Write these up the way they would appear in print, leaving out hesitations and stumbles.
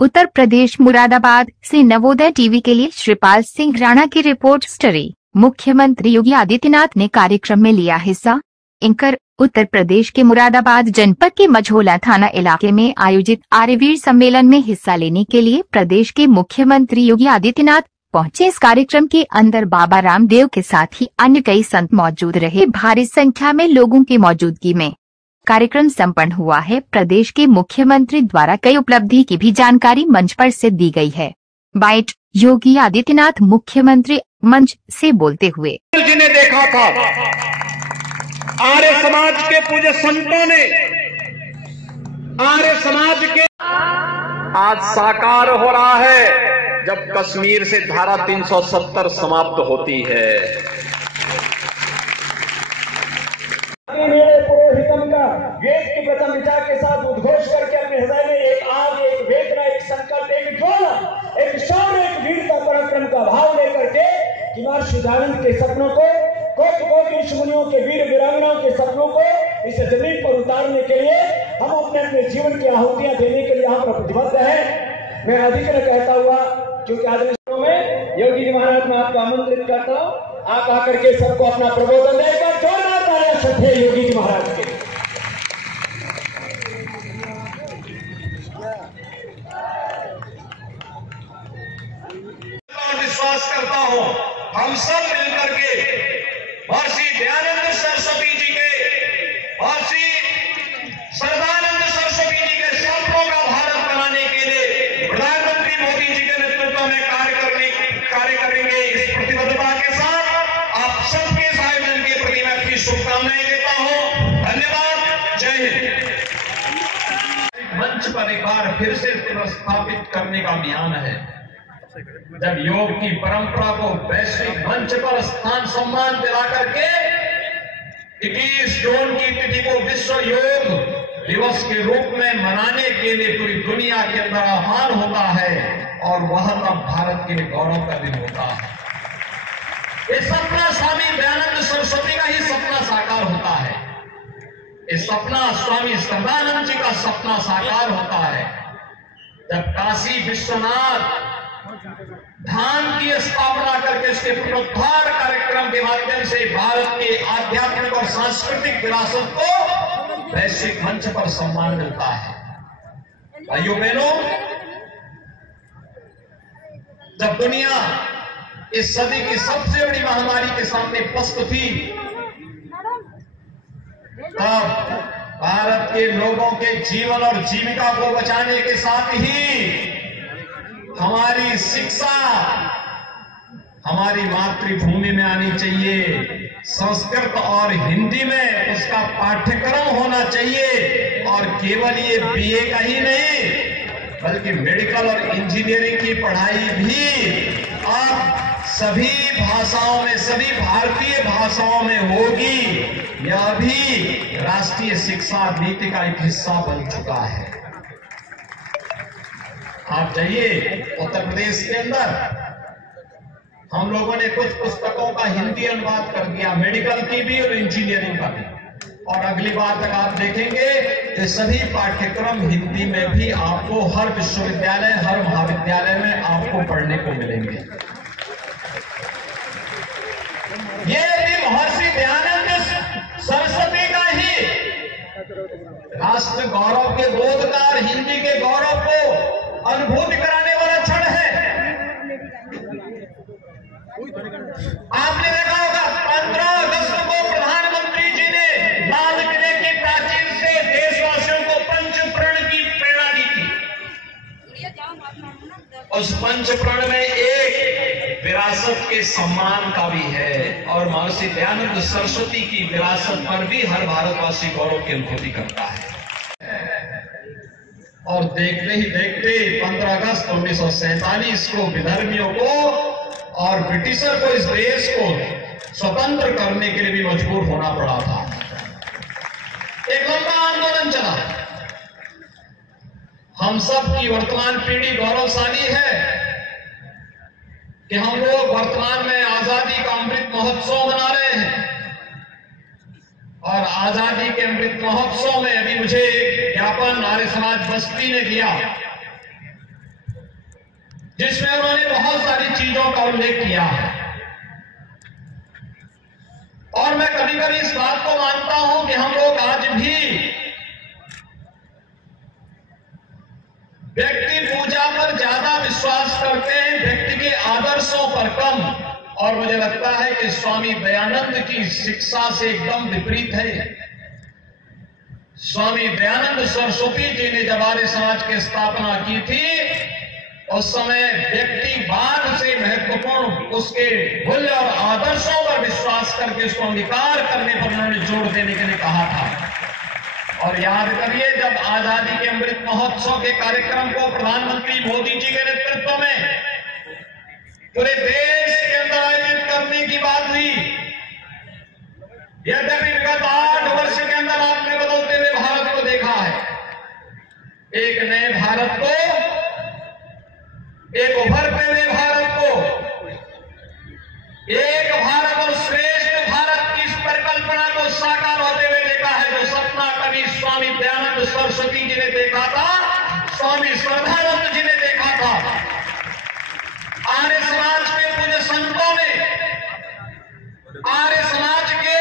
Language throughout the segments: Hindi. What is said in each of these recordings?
उत्तर प्रदेश मुरादाबाद से नवोदय टीवी के लिए श्रीपाल सिंह राणा की रिपोर्ट स्टोरी। मुख्यमंत्री योगी आदित्यनाथ ने कार्यक्रम में लिया हिस्सा। एंकर उत्तर प्रदेश के मुरादाबाद जनपद के मझौला थाना इलाके में आयोजित आर्यवीर सम्मेलन में हिस्सा लेने के लिए प्रदेश के मुख्यमंत्री योगी आदित्यनाथ पहुंचे। इस कार्यक्रम के अंदर बाबा रामदेव के साथ ही अन्य कई संत मौजूद रहे। भारी संख्या में लोगों की मौजूदगी में कार्यक्रम संपन्न हुआ है। प्रदेश के मुख्यमंत्री द्वारा कई उपलब्धि की भी जानकारी मंच पर से दी गई है। बाइट योगी आदित्यनाथ मुख्यमंत्री मंच से बोलते हुए जिन्हें देखा था आर्य समाज के पूज्य संतों ने, आर्य समाज के आज साकार हो रहा है जब कश्मीर से धारा 370 समाप्त होती है। वेद के प्रथम विचार के साथ उद्घोष करके अपने हृदय में एक आग, एक वेदना, एक संकल्प, एक ज्वाला, एक शौर्य, एक वीरता पराक्रम का भाव लेकर के कि महर्षि दयानंद के सपनों को, कोटि ऋषि मुनियों के वीर वीरांगनाओं के सपनों को इस जमीन पर उतारने के लिए हम अपने जीवन की आहुतियां देने के लिए यहाँ पर प्रतिबद्ध है। मैं अधिक न कहता हुआ क्योंकि आज में योगी जी महाराज मैं आपको आमंत्रित करता हूँ, आप आकर के सबको अपना प्रबोधन देकर जोरदार तालियां छठे योगी जी महाराज के। विश्वास करता हूं हम सब मिलकर के महर्षि दयानंद सरस्वती जी के, महर्षि सर्वानंद सरस्वती जी के सपनों का भारत बनाने के लिए प्रधानमंत्री मोदी जी के नेतृत्व में कार्य करेंगे। इस प्रतिबद्धता के साथ आप सबके आयोजन के प्रति मैं अपनी शुभकामनाएं देता हूं। धन्यवाद। जय हिंद। मंच पर एक बार फिर से स्थापित करने का अभियान है। जब योग की परंपरा को वैश्विक मंच पर स्थान सम्मान दिला करके 21 जून की तिथि को विश्व योग दिवस के रूप में मनाने के लिए पूरी दुनिया के अंदर आह्वान होता है और वह तब भारत के लिए गौरव का दिन होता है। ये सपना स्वामी दयानंद सरस्वती का ही सपना साकार होता है। ये सपना स्वामी सर्वानंद जी का सपना साकार होता है। जब काशी विश्वनाथ धाम की स्थापना करके इसके पुनरुद्धार कार्यक्रम के माध्यम से भारत के आध्यात्मिक और सांस्कृतिक विरासत को वैश्विक मंच पर सम्मान मिलता है। भाइयों बहनों, जब दुनिया इस सदी की सबसे बड़ी महामारी के सामने पस्त थी, तब भारत के लोगों के जीवन और जीविका को बचाने के साथ ही हमारी शिक्षा हमारी मातृभूमि में आनी चाहिए। संस्कृत और हिंदी में उसका पाठ्यक्रम होना चाहिए और केवल ये बीए का ही नहीं बल्कि मेडिकल और इंजीनियरिंग की पढ़ाई भी अब सभी भाषाओं में, सभी भारतीय भाषाओं में होगी। यह भी राष्ट्रीय शिक्षा नीति का एक हिस्सा बन चुका है। आप जाइए उत्तर प्रदेश के अंदर, हम लोगों ने कुछ पुस्तकों का हिंदी अनुवाद कर दिया, मेडिकल की भी और इंजीनियरिंग का भी, और अगली बार तक आप देखेंगे कि सभी पाठ्यक्रम हिंदी में भी आपको हर विश्वविद्यालय, हर महाविद्यालय में आपको पढ़ने को मिलेंगे। ये भी महर्षि दयानंद सरस्वती का ही राष्ट्र गौरव के बोधकार हिंदी के गौरव को अनुभूति कराने वाला क्षण है। आपने देखा होगा 15 अगस्त को प्रधानमंत्री जी ने लाल किले की प्राचीर से देशवासियों को पंचप्रण की प्रेरणा दी थी। उस पंचप्रण में एक विरासत के सम्मान का भी है और महर्षि दयानंद सरस्वती की विरासत पर भी हर भारतवासी गौरव की अनुभूति करता है। और देखते ही देखते 15 अगस्त 1947 को विधर्मियों को और ब्रिटिशर को, इस देश को स्वतंत्र करने के लिए भी मजबूर होना पड़ा था। एक लंबा आंदोलन चला। हम सब की वर्तमान पीढ़ी गौरवशाली है कि हम लोग वर्तमान में आजादी का अमृत महोत्सव मना रहे हैं और आजादी के अमृत महोत्सव में अभी मुझे ज्ञापन आर्य समाज बस्ती ने दिया जिसमें उन्होंने बहुत सारी चीजों का उल्लेख किया है। और मैं कभी कभी इस बात को मानता हूं कि हम लोग आज भी व्यक्ति पूजा पर ज्यादा विश्वास करते हैं, व्यक्ति के आदर्शों पर कम। और मुझे लगता है कि स्वामी दयानंद की शिक्षा से एकदम विपरीत है। स्वामी दयानंद सरस्वती जी ने जब आर्य समाज की स्थापना की थी, उस समय व्यक्तिवाद से महत्वपूर्ण उसके मूल्य और आदर्शों पर विश्वास करके उसको अंगीकार करने पर उन्होंने जोर देने के लिए कहा था। और याद करिए, जब आजादी के अमृत महोत्सव के कार्यक्रम को प्रधानमंत्री मोदी जी के नेतृत्व में पूरे देश के अंदर आयोजित करने की बात हुई, यद्यपि विगत 8 वर्ष के अंदर आपने बदलते हुए भारत को देखा है, एक नए भारत को, एक उभरते हुए भारत को, एक भारत और श्रेष्ठ भारत की इस परिकल्पना को साकार होते हुए देखा है, जो सपना कभी स्वामी दयानंद सरस्वती जी ने देखा था, स्वामी श्रद्धानंद जी ने देखा था, आर्य समाज के पूज्य संतों ने, आर्य समाज के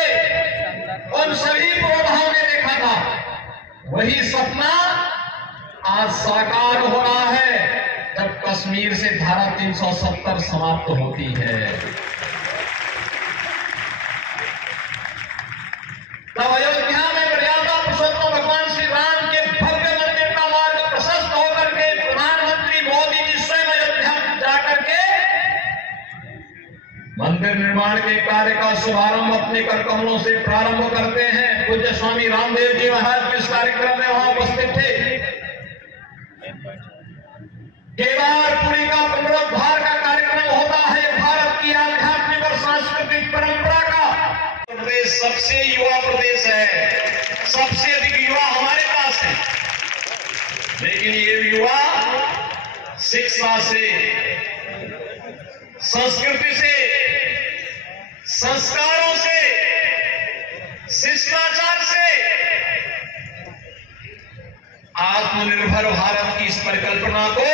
उन सभी पुरोधाओं ने देखा था। वही सपना आज साकार हो रहा है जब कश्मीर से धारा 370 समाप्त होती है। तब अयोध्या में मर्यादा पुरुषोत्तम भगवान श्री राम के भव्य मंदिर का मार्ग प्रशस्त होकर के प्रधानमंत्री मोदी जी स्वयं अयोध्या जाकर के मंदिर निर्माण के कार्य का शुभारंभ अपने कर कमलों से प्रारंभ करते हैं। पूज्य स्वामी रामदेव जी महाराज इस कार्यक्रम में वहां उपस्थित थे। केदारपुरी का पुनरुद्धार का कार्यक्रम होता है। भारत की आध्यात्मिक और सांस्कृतिक परंपरा का प्रदेश सबसे युवा प्रदेश है, सबसे अधिक युवा हमारे पास है। लेकिन ये युवा शिक्षा से, संस्कृति से, संस्कारों से, शिष्टाचार से आत्मनिर्भर भारत की इस परिकल्पना को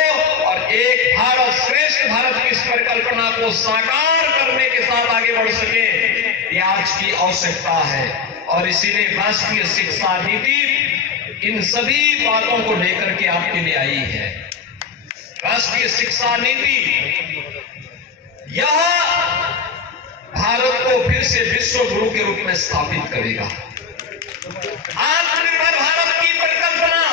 और एक भारत श्रेष्ठ भारत की इस परिकल्पना को साकार करने के साथ आगे बढ़ सके, ये आज की आवश्यकता है। और इसीलिए राष्ट्रीय शिक्षा नीति इन सभी बातों को लेकर के आपके लिए आई है। राष्ट्रीय शिक्षा नीति यह भारत को फिर से विश्व गुरु के रूप में स्थापित करेगा। आत्मनिर्भर भारत की परिकल्पना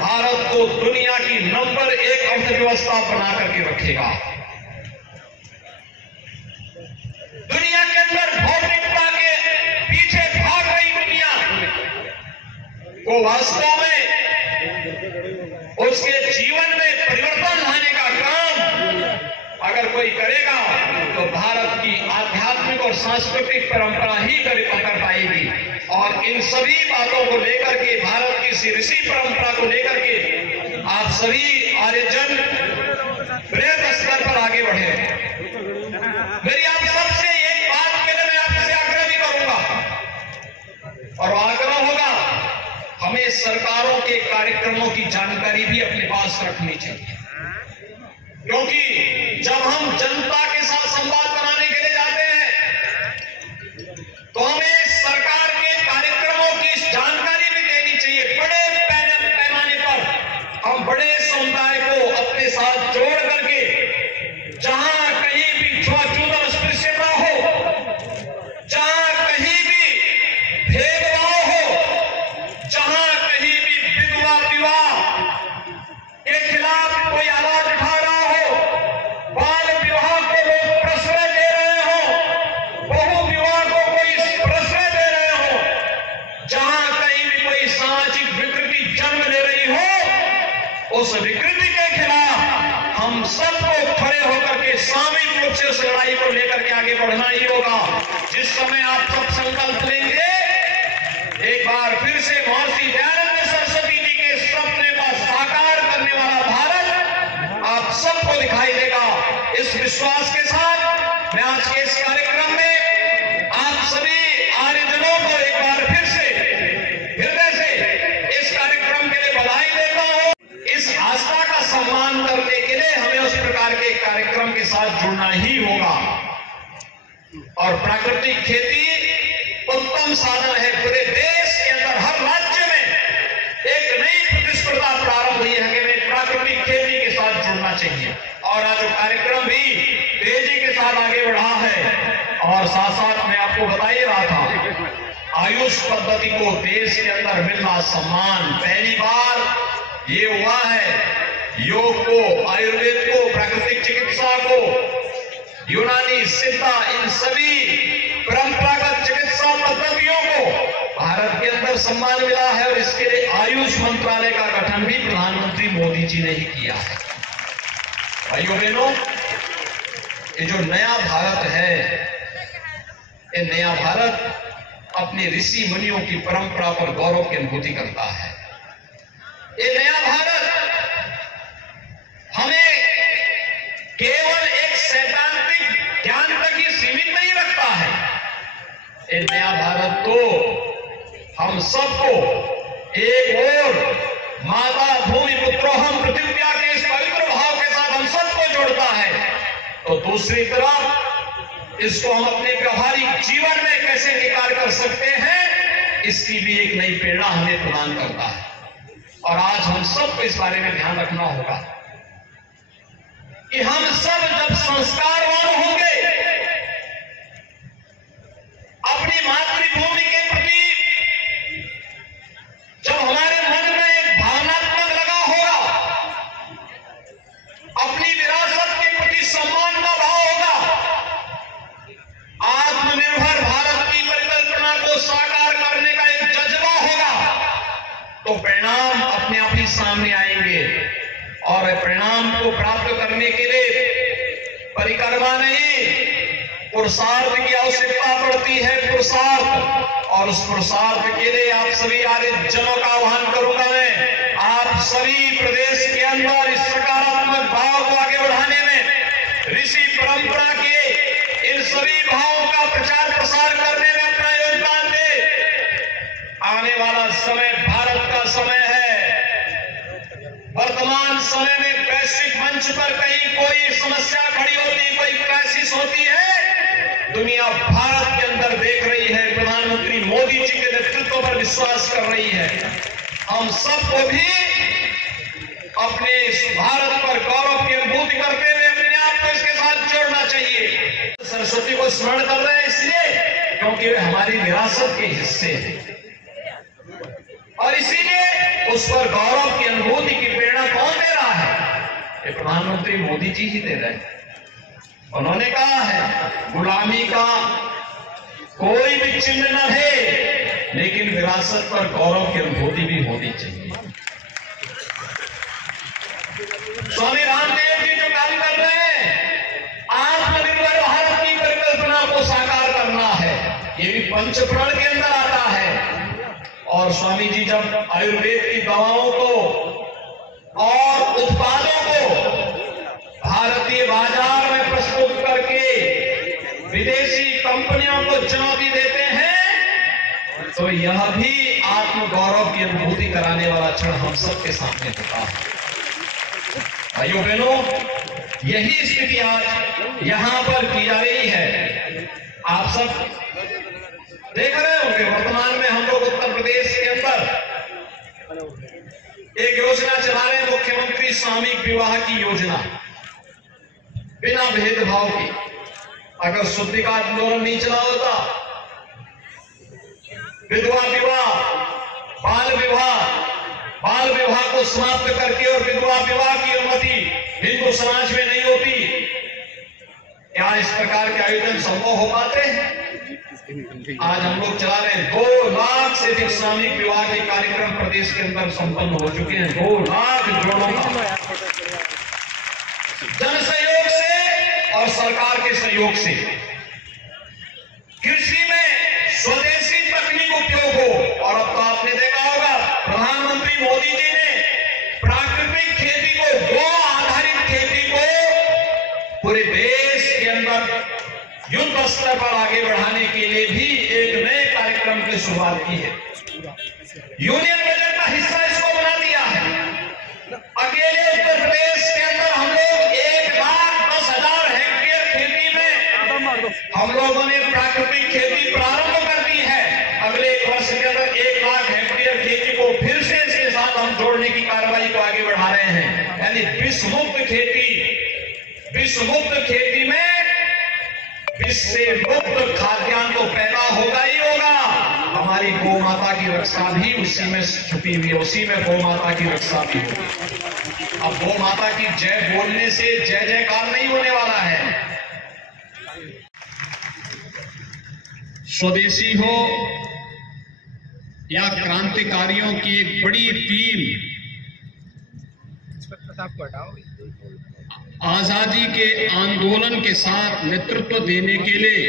भारत को दुनिया की नंबर 1 अर्थव्यवस्था बना करके रखेगा। दुनिया के अंदर भौतिकता के पीछे भाग रही दुनिया को वास्तव में उसके जीवन में परिवर्तन लाने का काम अगर कोई करेगा तो भारत की आध्यात्मिक और सांस्कृतिक परंपरा ही कर पाएगी। और इन सभी बातों को लेकर के, भारत की इस ऋषि परंपरा को लेकर के आप सभी आर्यजन बृहद स्तर पर आगे बढ़े। मेरी आप सबसे एक बात के लिए मैं आपसे आग्रह भी करूंगा और आग्रह होगा, हमें सरकारों के कार्यक्रमों की जानकारी भी अपने पास रखनी चाहिए। क्योंकि जब हम जनता के साथ संवाद बनाने के लिए जाते हैं तो हमें सरकार के कार्यक्रमों की जानकारी भी देनी चाहिए। बड़े पैमाने पर हम बड़े समुदाय को अपने साथ जोड़ करके, जहां कहीं भी छुआछूत और अस्पृश्यता हो, जहां कहीं भी भेदभाव हो, जहां कहीं भी विधवा विवाह के खिलाफ कोई आवाज उठा रहा हो, बाल विवाह को लोग प्रश्रय दे रहे हो, बहु विवाह को कोई प्रश्रय दे रहे हो, जहां कहीं भी कोई सामाजिक विकृति जन्म ले रही हो, उस विकृति के खिलाफ हम सबको खड़े होकर के सामूहिक रूप से उस लड़ाई को लेकर के आगे बढ़ना ही होगा। जिस समय आप सब संकल्प लेंगे, एक बार फिर से महर्षि दयानंद सरस्वती जी के सपने का साकार करने वाला भारत आप सबको दिखाई देगा। इस विश्वास के साथ मैं आज के इस कार्यक्रम में आप सभी आर्यजनों को एक बार फिर से हृदय से इस कार्यक्रम के लिए बधाई देता हूं। इस आस्था का सम्मान करने के लिए हमें उस प्रकार प्राकृतिक खेती उत्तम साधन है। पूरे देश के अंदर हर राज्य में एक नई प्रतिस्पर्धा प्रारंभ हुई है कि हमें प्राकृतिक खेती के साथ जुड़ना चाहिए। और आज कार्यक्रम भी तेजी के साथ आगे बढ़ा है। और साथ साथ मैं आपको बता ही रहा था, आयुष पद्धति को देश के अंदर मिलना सम्मान पहली बार ये हुआ है। योग को, आयुर्वेद को, प्राकृतिक चिकित्सा को, यूनानी, सिद्धा, इन सभी परंपरागत चिकित्सा पद्धतियों को भारत के अंदर सम्मान मिला है। और इसके लिए आयुष मंत्रालय का गठन भी प्रधानमंत्री मोदी जी ने ही किया है। भाइयों बहनों, ये जो नया भारत है, ये नया भारत अपने ऋषि मुनियों की परंपरा पर गौरव की अनुभूति करता है। ये नया भारत हमें केवल एक सैद्धांतिक ज्ञान तक ही सीमित नहीं रखता है। ये नया भारत तो हम सबको एक ओर माता भूमि पुत्रोहम पृथिव्या के इस पवित्र भाव के साथ हम सबको जोड़ता है, तो दूसरी तरफ इसको हम अपने व्यवहारिक जीवन में कैसे निकाल कर सकते हैं, इसकी भी एक नई प्रेरणा हमें प्रदान करता है। और आज हम सबको इस बारे में ध्यान रखना होगा कि हम सब जब संस्कारवान होंगे, अपनी मातृभूमि के प्रति जब हमारे मन में एक भावनात्मक लगाव होगा, अपनी विरासत के प्रति सम्मान का भाव होगा, आत्मनिर्भर भारत की परिकल्पना को साकार करने का एक जज्बा होगा, तो परिणाम अपने आप ही सामने आएंगे। और परिणाम को प्राप्त करने के लिए परिक्रमा नहीं, पुरुषार्थ की आवश्यकता पड़ती है। पुरुषार्थ, और उस पुरुषार्थ के लिए आप सभी आदि जनों का आह्वान करूंगा मैं, आप सभी प्रदेश के अंदर इस सकारात्मक भाव को आगे बढ़ाने में, ऋषि परंपरा के इन सभी भावों का प्रचार प्रसार करने में अपना योगदान दे। आने वाला समय भारत का समय है। वर्तमान समय में वैश्विक मंच पर कहीं कोई समस्या खड़ी होती, कोई क्राइसिस होती है, दुनिया भारत के अंदर देख रही है, प्रधानमंत्री मोदी जी के नेतृत्व पर विश्वास कर रही है। हम सबको भी अपने इस भारत पर गौरव की अनुभूति करते हुए अपने आप को इसके साथ जोड़ना चाहिए। सरस्वती को स्मरण कर रहे हैं इसलिए क्योंकि वे हमारी विरासत के हिस्से हैं, और इसीलिए उस पर गौरव की अनुभूति की प्रेरणा कौन दे रहा है? ये प्रधानमंत्री मोदी जी ही दे रहे हैं। उन्होंने कहा है, गुलामी का कोई भी चिन्ह न है, लेकिन विरासत पर गौरव की अनुभूति भी होनी चाहिए। स्वामी रामदेव जी जो काम कर रहे हैं, आत्मनिर्भर भारत की परिकल्पना को साकार करना है, ये भी पंचप्राण के अंदर आता है। और स्वामी जी जब आयुर्वेद की दवाओं को और उत्पादों को भारतीय बाजार में प्रस्तुत करके विदेशी कंपनियों को चुनौती देते हैं, तो यह भी आत्मगौरव की अनुभूति कराने वाला क्षण हम सबके सामने होता है। भाइयों बहनों, यही स्थिति आज यहां पर की जा रही है। आप सब देख रहे होंगे, वर्तमान में हम लोग उत्तर प्रदेश के अंदर एक योजना चला रहे हैं, मुख्यमंत्री सामूहिक विवाह की योजना, बिना भेदभाव की। अगर शुद्धिका आंदोलन नहीं चला होता, विधवा विवाह, बाल विवाह को समाप्त करके और विधवा विवाह की अनुमति हिंदू समाज में नहीं होती, क्या इस प्रकार के आयोजन संभव हो पाते हैं? आज हम लोग चला रहे हैं, 2 लाख से अधिक सामूहिक विवाह के कार्यक्रम प्रदेश के अंदर संपन्न हो चुके हैं। 2 लाख जोड़ों का जन सहयोग से और सरकार के सहयोग से कृषि में स्वदेशी तकनीक उपयोग हो। और अब तो आपने देखा होगा, प्रधानमंत्री मोदी जी ने प्राकृतिक खेती को, गो आधारित खेती को पूरे देश के अंदर युद्ध स्तर पर आगे बढ़ाने के लिए भी एक नए कार्यक्रम की शुरुआत की है। यूनियन बजट का हिस्सा इसको बना दिया है। अकेले उत्तर प्रदेश के अंदर हम लोग 1,10,000 हेक्टेयर खेती में हम लोगों ने प्राकृतिक खेती जोड़ने की कार्रवाई को आगे बढ़ा रहे हैं। यानी विषमुक्त खेती में विष से मुक्त खाद्यान्न तो पैदा होगा ही होगा। हमारी गौ माता की रक्षा भी उसी में छुपी हुई है, उसी में गौ माता की रक्षा भी होगी। अब गौ माता की जय बोलने से जय जयकार नहीं होने वाला है। स्वदेशी हो या क्रांतिकारियों की एक बड़ी टीम आजादी के आंदोलन के साथ नेतृत्व देने के लिए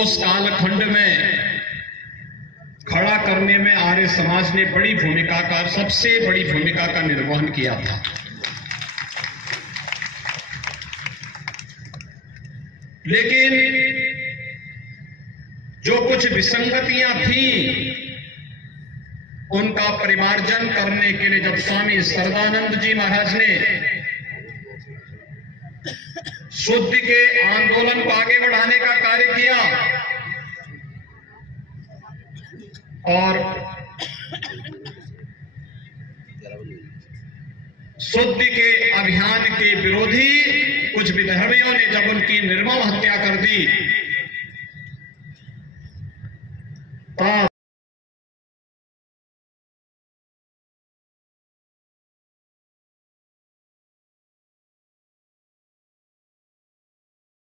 उस कालखंड में खड़ा करने में आर्य समाज ने सबसे बड़ी भूमिका का निर्वहन किया था। लेकिन जो कुछ विसंगतियां थीं उनका परिमार्जन करने के लिए जब स्वामी सरदानंद जी महाराज ने शुद्ध के आंदोलन को आगे बढ़ाने का कार्य किया और शुद्ध के अभियान के विरोधी कुछ विधर्मियों ने जब उनकी निर्मम हत्या कर दी